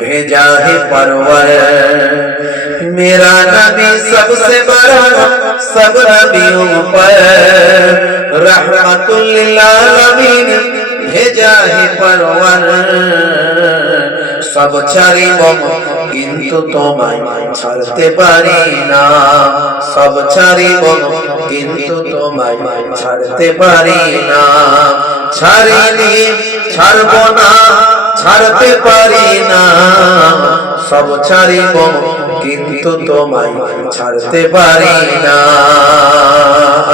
भेजा है परवर। मेरा नबी सबसे बड़ा सब नबियों पर रहमतुल लिल आलमीन भेजा है परवर। सब ছাড়িব কিন্তু তোমায় ছাড়তে পারি না, সব ছাড়িব কিন্তু তোমায় ছাড়তে পারি না। ছাড়িনি ছাড়ব না ছাড়তে পারি না, সব ছাড়িব কিন্তু তোমায় ছাড়তে পারি না।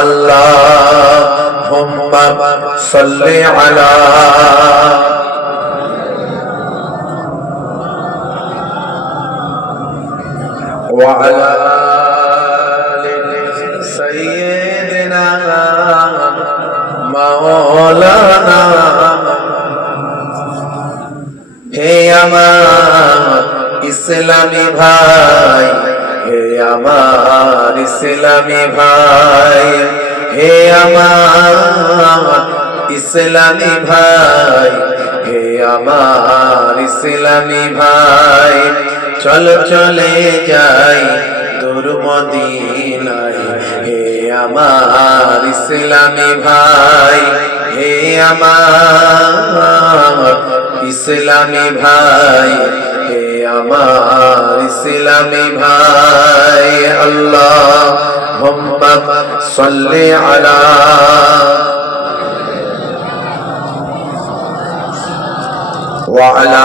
আল্লাহুম্মা সাল্লি আলা ওয়া আলা আলি সাইয়্যিদিনা মাওলানা। হে আমার ইসলামী ভাই, হে আমার ইসলামী ভাই, হে আমার ইসলামী ভাই, হে আমার ইসলামী ভাই। চলো চলে যাই দূর মদিনায়, হে আমার ইসলামী ভাই, হে আমার ইসলামী ভাই, হে আমার ইসলামী ভাই। আল্লাহুম্মা সাল্লি আলা ওয়া আলা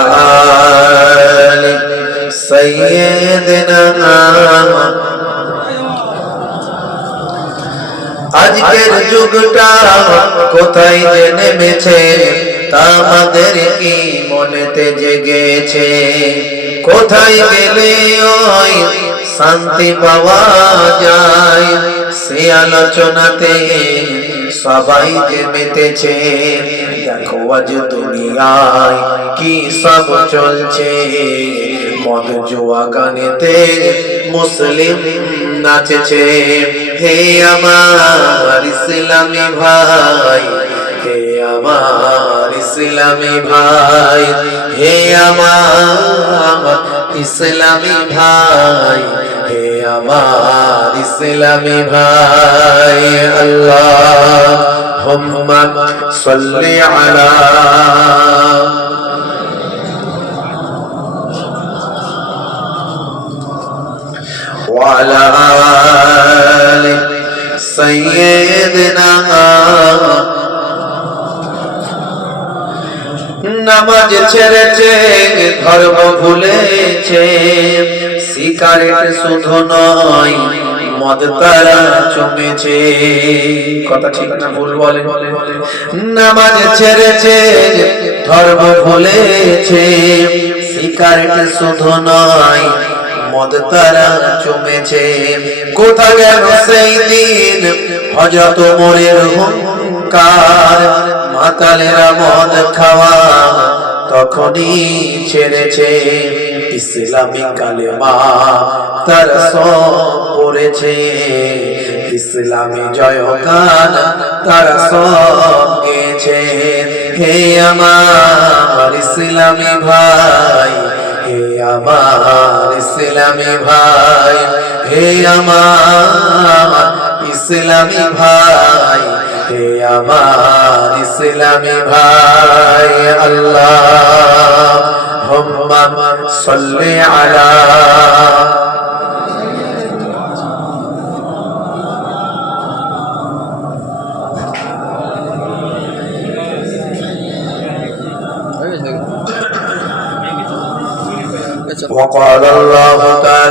আলি সাইয়্যিদিনা। আজকের যুগটা কোথায় যে নেমেছে তা আমাদের কি মনেতে জেগেছে? কোথায় গেলে ওই শান্তি পাওয়া যায়, সে আলোচনাতে সবাই যে মেতেছে। দেখো আজ দুনিয়ায় কি সব চলছে, মদ জুয়া গানেতে মুসলিম নাচছে। হে আমার ইসলামী ভাই, হে আমার ইসলামী ভাই, হে আমার ইসলামী ভাই, হে আমার ইসলামী ভাই। আল্লাহুম্মা সাল্লি আলা ওয়া আলা আলি সাইয়্যিদিনা। নামাজ ছেড়েছে ধর্ম ভুলেছে, সিগারেট শুধু নয় মদ তারা জমেছে। কথা ঠিক না ভুল বলে? নামাজ ছেড়েছে ধর্ম ভুলেছে, সিগারেট শুধু নয় মদ তারা জমেছে। কোথা গেল সেই দিন হযরত ওমরের হুঙ্কার, মাতালেরা মদ খাওয়া তখনই ছেড়েছে। ইসলামিক কালেমা তারা সব পড়েছে, ইসলামী জয়গান তারা সব গেয়েছে। হে আমার ইসলামী ভাই, হে আমার ইসলামী ভাই, হে আমার ইসলামী ভাই, হে আমার ইসলামী ভাই। আল্লাহুম্মা সাল্লি আলা وقال الله تعالى